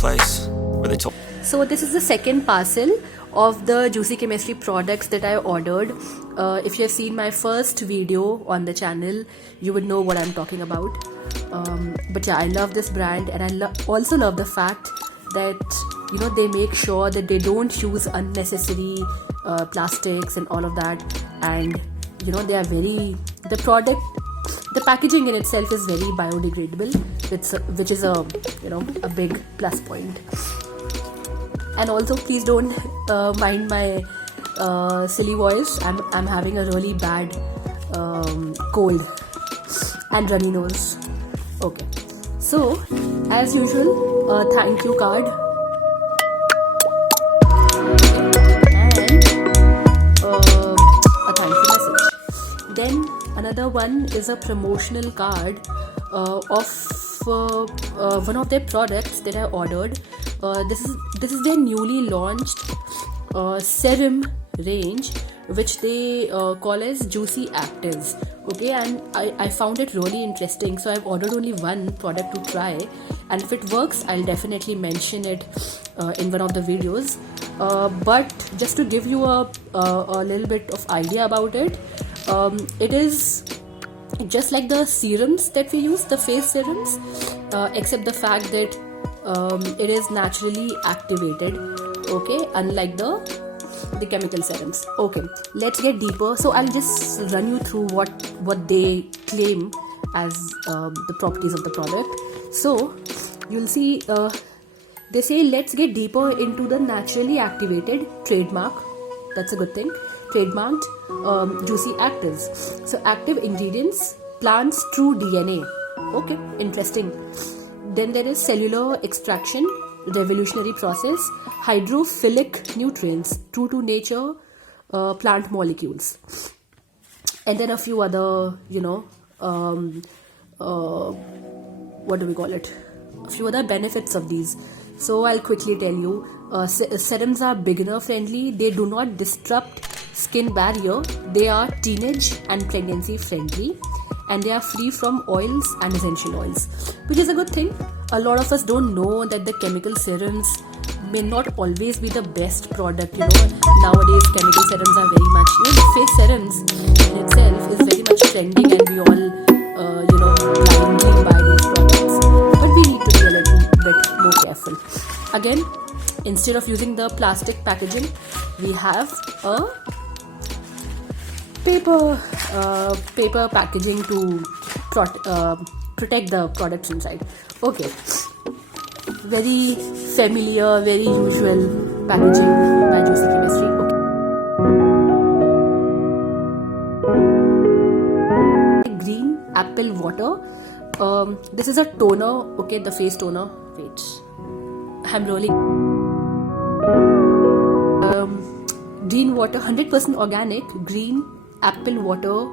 place where they told. So this is the second parcel of the Juicy Chemistry products that I ordered. If you have seen my first video on the channel, you would know what I'm talking about. But yeah, I love this brand, and I also love the fact that they make sure that they don't use unnecessary plastics and all of that, and they are the packaging in itself is very biodegradable, which is a big plus point. And also, please don't mind my silly voice. I'm having a really bad cold and runny nose. Okay, so as usual, a thank you card and a thank you message. Then another one is a promotional card of one of their products that I ordered. This is their newly launched Serum range, which they call as Juicy Actives. Okay, and I found it really interesting, so I've ordered only one product to try, and if it works, I'll definitely mention it in one of the videos. But just to give you a little bit of idea about it, it is just like the serums that we use, the face serums, except the fact that it is naturally activated. Okay, unlike the chemical serums. Okay, let's get deeper. So I'll just run you through what they claim as the properties of the product. So you'll see they say let's get deeper into the naturally activated trademark. That's a good thing. Trademarked Juicy Actives. So active ingredients, plants' true DNA. Okay, interesting. Then there is cellular extraction, revolutionary process, hydrophilic nutrients, true to nature, plant molecules, and then a few other, what do we call it? A few other benefits of these. So I'll quickly tell you. Serums are beginner friendly. They do not disrupt skin barrier. They are teenage and pregnancy friendly, and they are free from oils and essential oils, which is a good thing. A lot of us don't know that the chemical serums may not always be the best product. Nowadays chemical serums are very much, the face serums in itself is very much trending, and we all blindly buy those products, but we need to be a little bit more careful. Again, instead of using the plastic packaging, we have a paper packaging to protect the products inside. Okay, very familiar, very usual packaging by Juicy Chemistry. Okay. Green apple water. This is a toner. Okay, the face toner. Wait, I'm rolling. Green water, 100% organic. Green apple water,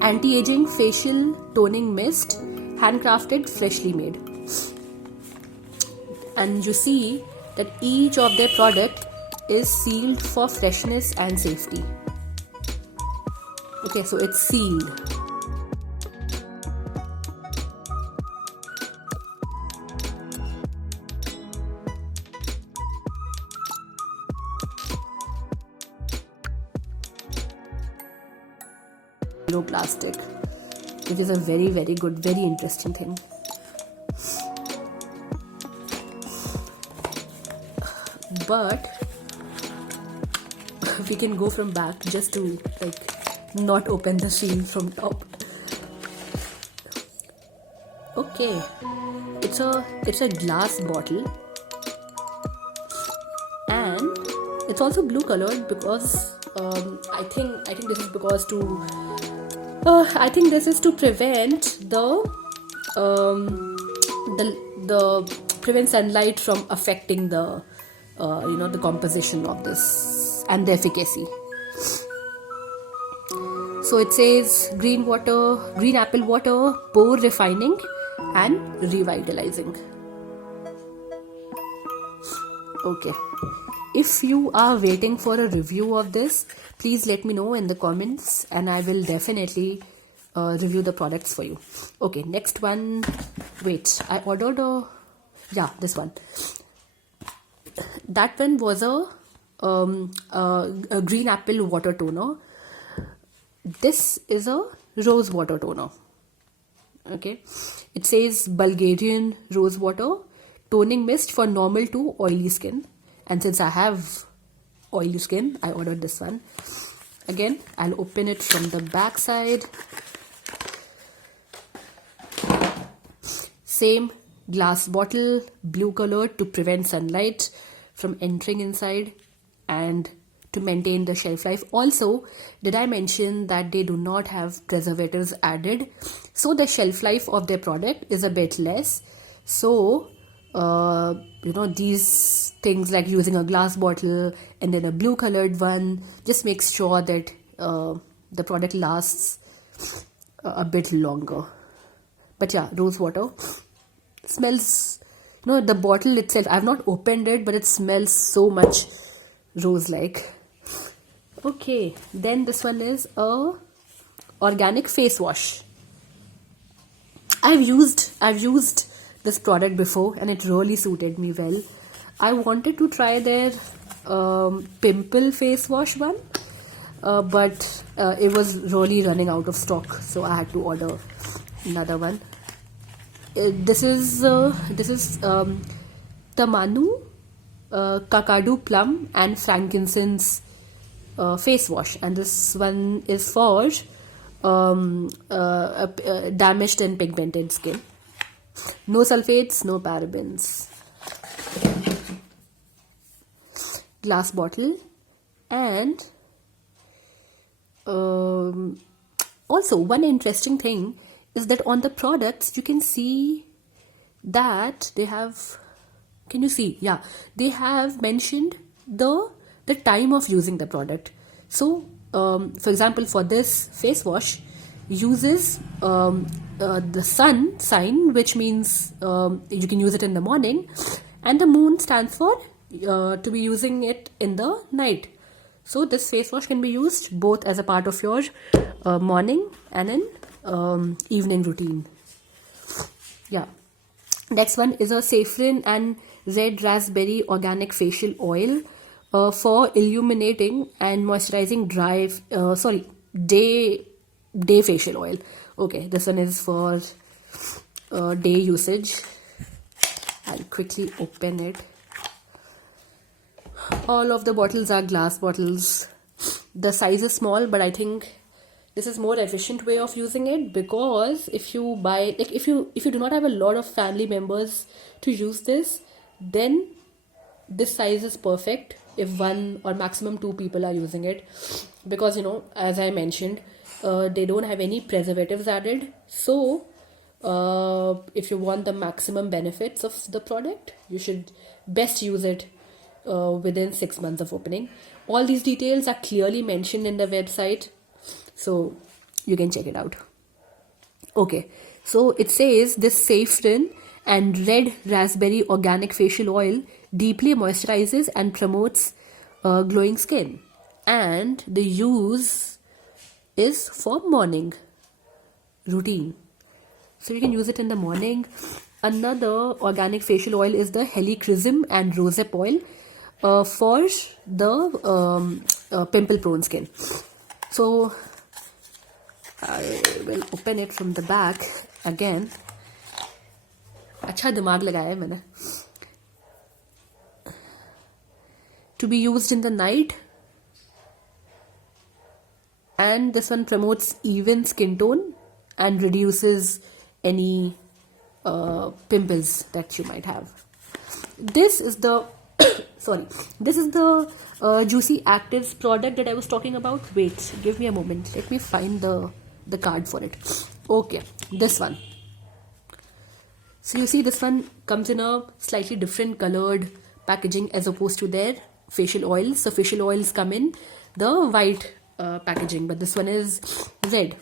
anti-aging facial toning mist, handcrafted, freshly made. And you see that each of their product is sealed for freshness and safety. Okay, so it's sealed. No plastic, which is a very, very good, very interesting thing. But we can go from back just to not open the seal from top. Okay, it's a glass bottle, and it's also blue colored because I think this is because I think this is to prevent the prevent sunlight from affecting the the composition of this and the efficacy. So it says green apple water, pore refining and revitalizing. Okay, if you are waiting for a review of this, please let me know in the comments, and I will definitely review the products for you. Okay, next one. Wait, I ordered Yeah, this one. That one was a green apple water toner. This is a rose water toner. Okay, it says Bulgarian rose water toning mist for normal to oily skin, and since I have oily skin, I ordered this one. Again, I'll open it from the back side. Same glass bottle, blue color, to prevent sunlight from entering inside and to maintain the shelf life. Also, did I mention that they do not have preservatives added, so the shelf life of their product is a bit less. So these things like using a glass bottle and then a blue colored one just makes sure that the product lasts a bit longer. But yeah, rose water smells, the bottle itself, I've not opened it, but it smells so much rose like. Okay, then this one is a organic face wash. I've used this product before and it really suited me well. I wanted to try their pimple face wash one, but it was really running out of stock, so I had to order another one. This is Tamanu, Kakadu plum and frankincense face wash, and this one is for damaged and pigmented skin. No sulfates, no parabens. Glass bottle. And also one interesting thing is that on the products you can see that they have, can you see? Yeah, they have mentioned the time of using the product. So for example, for this face wash uses the sun sign, which means you can use it in the morning, and the moon stands for to be using it in the night. So this face wash can be used both as a part of your morning and an evening routine. Yeah. Next one is a saffron and red raspberry organic facial oil for illuminating and moisturizing day facial oil. Okay, this one is for day usage. I'll quickly open it. All of the bottles are glass bottles. The size is small, but I think this is more efficient way of using it, because if you buy, like if you do not have a lot of family members to use this, then this size is perfect if one or maximum two people are using it, because as I mentioned, they don't have any preservatives added. So if you want the maximum benefits of the product, you should best use it within 6 months of opening. All these details are clearly mentioned in the website, so you can check it out. Okay, so it says this saffron and red raspberry organic facial oil deeply moisturizes and promotes glowing skin, and the use is for morning routine, so you can use it in the morning. Another organic facial oil is the helichrysum and rosehip oil for the pimple prone skin. So I will open it from the back again. अच्छा दिमाग लगाया है मैंने. To be used in the night, and this one promotes even skin tone and reduces any pimples that you might have. This is the Juicy Actives product that I was talking about. Wait, give me a moment. Let me find the card for it. Okay, this one. So you see, this one comes in a slightly different colored packaging as opposed to their facial oils. So facial oils come in the white packaging, but this one is red.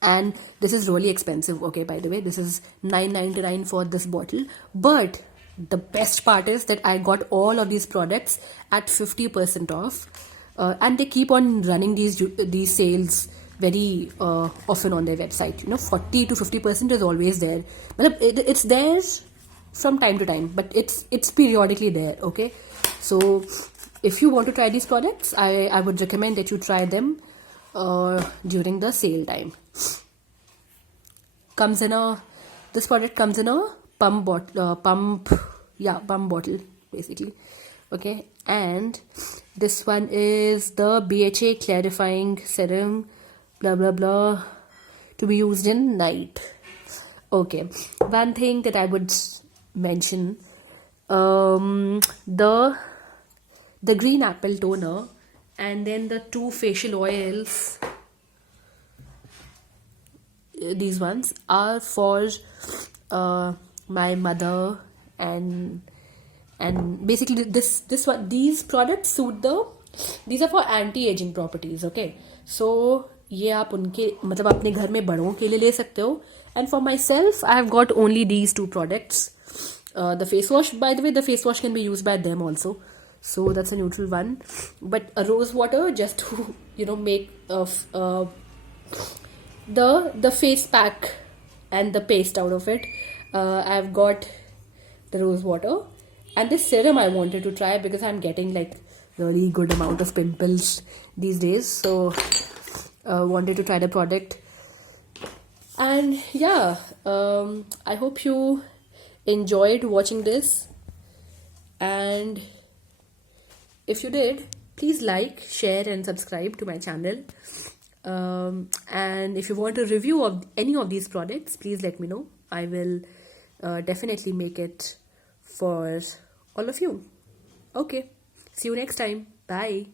And this is really expensive. Okay, by the way, this is $9.99 for this bottle. But the best part is that I got all of these products at 50% off. And they keep on running these sales very often on their website. 40 to 50% is always there. It's there from time to time, but it's periodically there. Okay, so if you want to try these products, I would recommend that you try them during the sale time. Comes in a This product comes in a pump bottle, pump bottle basically. Okay, and this one is the BHA clarifying serum, blah blah blah, to be used in night. Okay, one thing that I would mention, the green apple toner, and then the 2 facial oils. These ones are for my mother, and basically these products these are for anti-aging properties. Okay, so ये आप उनके मतलब अपने घर में बड़ों के लिए ले सकते हो. And for myself, I have got only these 2 products. The face wash, by the way, the face wash can be used by them also, so that's a neutral one. But a rose water, just to make the face pack and the paste out of it. I've got the rose water, and this serum I wanted to try because I'm getting like really good amount of pimples these days, so wanted to try the product. And yeah, I hope you enjoyed watching this, and if you did, please like, share and subscribe to my channel. And if you want a review of any of these products, please let me know. I will definitely make it for all of you. Okay, see you next time. Bye.